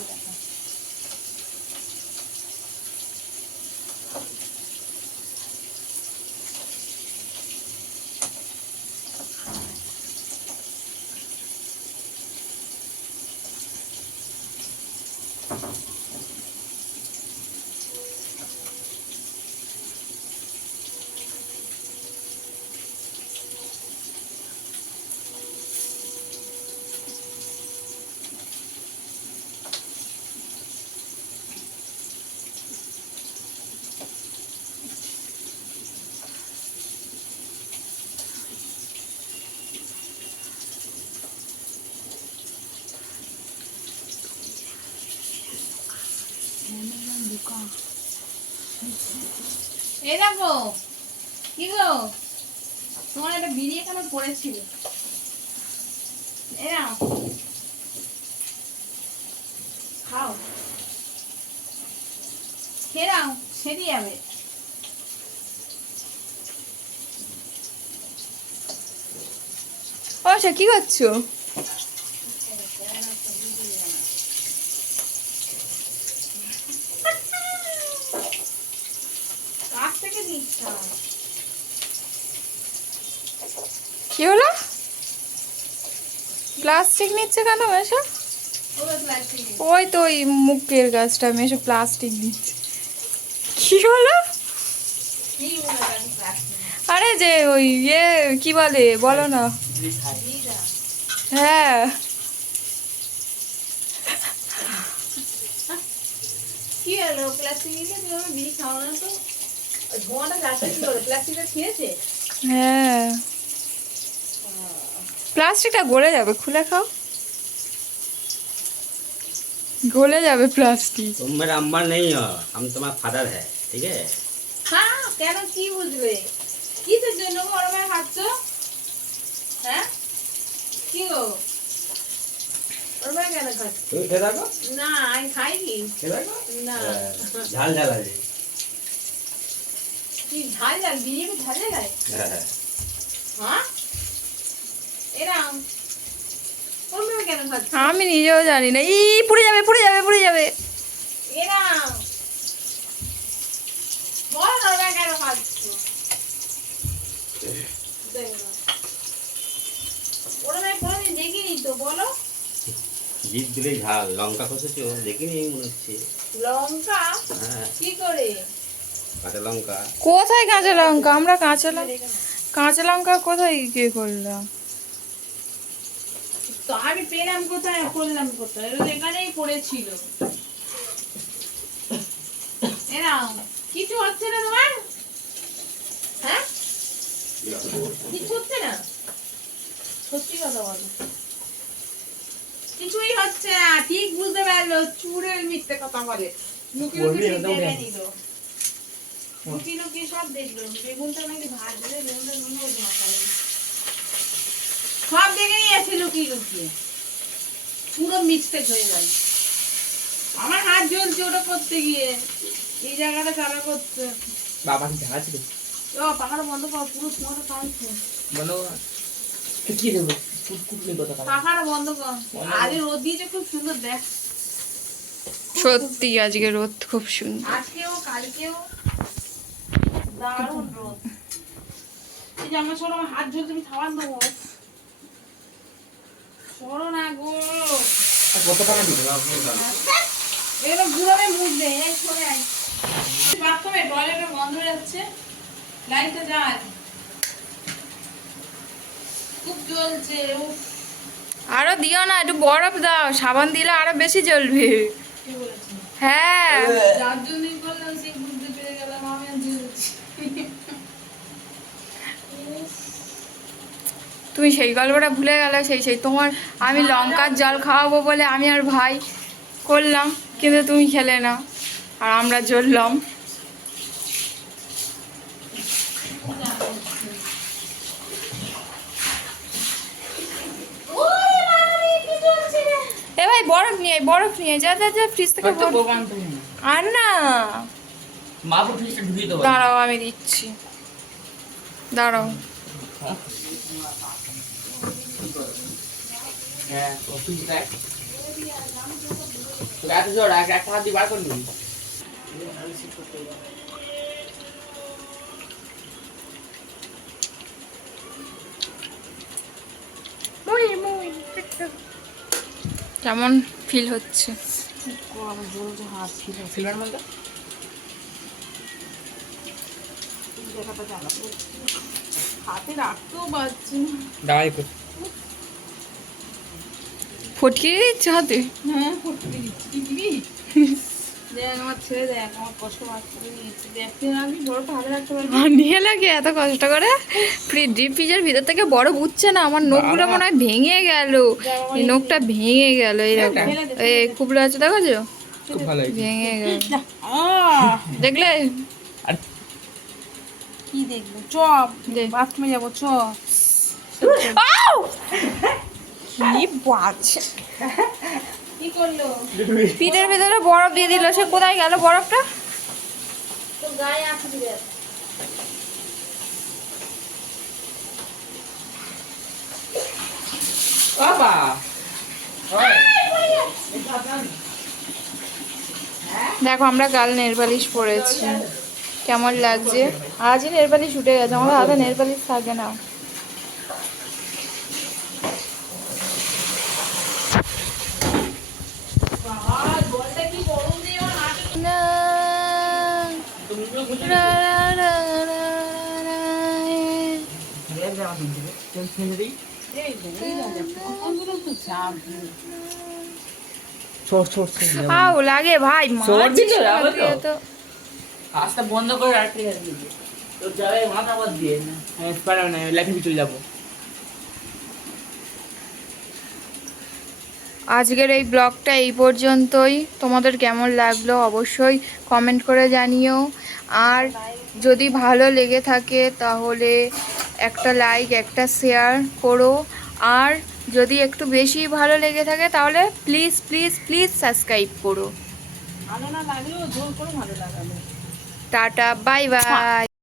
দেখো করে দেখো, কি গো? তোমার একটা বিড়ি এখানে পড়েছিল। এই নাও। খাও। খেয়ে নাও সেরে যাবে। আচ্ছা কি করছ কাছ থেকে দিচ্ছাম কি হলো? প্লাস্টিক নিচ্ছে কেন প্লাস্টিক ওই তো ওই মুখের গাছটা এসব প্লাস্টিক নিচ্ছে। কি হলো? আরে যে ওই ইয়ে কি বলে, বলো না। হ্যাঁ। কি হলো? প্লাস্টিক তুমি বিড়ি তো? হ্যাঁ। প্লাস্টিকটা গলে যাবে খুলে খাও। গলে যাবে প্লাস্টিক। তোমার আম্মা নেই আম তোমার ফাদার হ্যাঁ ঠিক আছে? হ্যাঁ কেন কি বুঝবে? কিসের জন্য গরমে খাচ্ছো হ্যাঁ? কি গো? ওরমে কেন খাচ্ছ? না আমি খাইনি। না। হ্যাঁ, ঝাল ঝাল আছে। কি ঝাল ঝাল বিড়ি ঝাল ঝাল হ্যাঁ। এরাম। আমি নিজেও জানি না। ই পুড়ে যাবে পুড়ে যাবে পুড়ে যাবে। এরাম। বল কেন খাচ্ছ ঝাল। লঙ্কা কষেছো দেখিনি মনে হচ্ছে। লঙ্কা? হ্যাঁ। কি করে? কাঁচা লঙ্কা। কোথায় কাঁচা লঙ্কা? আমরা কাঁচা লঙ্কা কাঁচা লঙ্কা কোথায় কি করলাম? তো আমি পেলাম কোথায় করলাম কোথায়? এখানেই পড়েছিল। এরাও কিছু হচ্ছে না তোমার? হ্যাঁ? কিছু হচ্ছে না? সত্যি কথা বলো। কিছুই হচ্ছে না ঠিক বুঝতে পারল চুড়ের মিথ্যে কথা বলে। লুকি ঠিক নিল সব দেখল? বেগুনটা নাকি ভাজলে বেগুনটা নুন হতো সব দেখে নিয়েছে লুকিয়ে লুকিয়ে। পুরো হয়ে গেল। আমার হাত জ্বলছে ওটা করতে গিয়ে। এই জায়গাটা করছে। বাবা কি ঝাড়া ছিল? ও পাখাটা বন্ধ কর পুরো তোমাটা টানছে। বলো। কি দেবো? কুটকুটনি কথা কারণ পাখাটা বন্ধ কর। আরে রোদ দিয়েছে খুব সুন্দর দেখ। সত্যি আজকে রোদ খুব সুন্দর। আজকেও কালকেও। দারুণ রোদ। এই যে আমার আমার হাত জ্বলছে তুমি দেবো। সরো না গো। কত টাকা দিবে এগুলো ঘুরাবে মুছবে এই সরে আয়। বাথরুমে টয়লেটের গন্ধ যাচ্ছে লাইটটা যায়। খুব জ্বলছে উফ। আরও দিও না একটু বরফ দাও সাবান দিলে আরও বেশি জ্বলবে। হ্যাঁ। যার জন্যই করলাম সেই বুঝতে পেরে গেলাম আমি আর জ্বলছি উফ, তুমি সেই গল্পটা ভুলে গেলে সেই সেই তোমার আমি লঙ্কার জল খাওয়াবো বলে আমি আর ভাই করলাম কিন্তু তুমি খেলে না। আর আমরা জ্বললাম? এ ভাই বরফ নিয়ে বরফ নিয়ে। যা যা যা ফ্রিজ থেকে আর না। দাঁড়াও আমি দিচ্ছি। দাঁড়াও। হ্যাঁ ওষুধ দেখ। তোকে এত জোর এক একটা হাত দিয়ে বার করে নিবি। কেমন ফিল হচ্ছে? আমার জোরে যে হাত রাখতেও পারছি না। দাঁড়াই কর ফটকিয়ে দিচ্ছে হাতে? হ্যাঁ দিচ্ছি। কি দিবি? দেখ আমার ছেড়ে দেখ আমার কষ্ট বাঁচতে দিচ্ছি দেখতে আমি বড়টা হাতে রাখতে পারবি নিয়ে লাগে এত কষ্ট করে? ফ্রি ডিপ ফ্রিজের ভিতর থেকে বড় বুঝছে না আমার নখগুলো মনে হয় ভেঙে গেল। এই নখটা ভেঙে গেল এইরকম এই কুবলো আছে দেখো ভেঙে গেল। আহ। দেখলে? কি দেখব? চপ। বাথরুমে যাব চ কি বাজে। কি করল? ফ্রিজের ভিতরে বরফ দিয়ে দিল। সে কোথায় গেল বরফটা? বাবা। দেখো আমরা কাল নেল পালিশ পরেছি। কেমন লাগছে? আজই নেল পালিশ উঠে গেছে। আমাদের হাতে নেল পালিশ থাকে না, ছেড়ে দিই আউ লাগে ভাই? তো, মারছিস যাবে তো? আমাকে তো। কাজটা বন্ধ করে রাখতে তো যাবে মাথা বাদ দিয়ে হ্যাঁ পারবে না লাইফে চলে যাব। আজকের এই ব্লগটা এই পর্যন্তই। তোমাদের কেমন লাগল অবশ্যই কমেন্ট করে জানিও। আর যদি ভালো লেগে থাকে তাহলে একটা লাইক একটা শেয়ার করো। আর যদি একটু বেশি ভালো লেগে থাকে তাহলে প্লিজ প্লিজ প্লিজ সাবস্ক্রাইব করো। Tata bye bye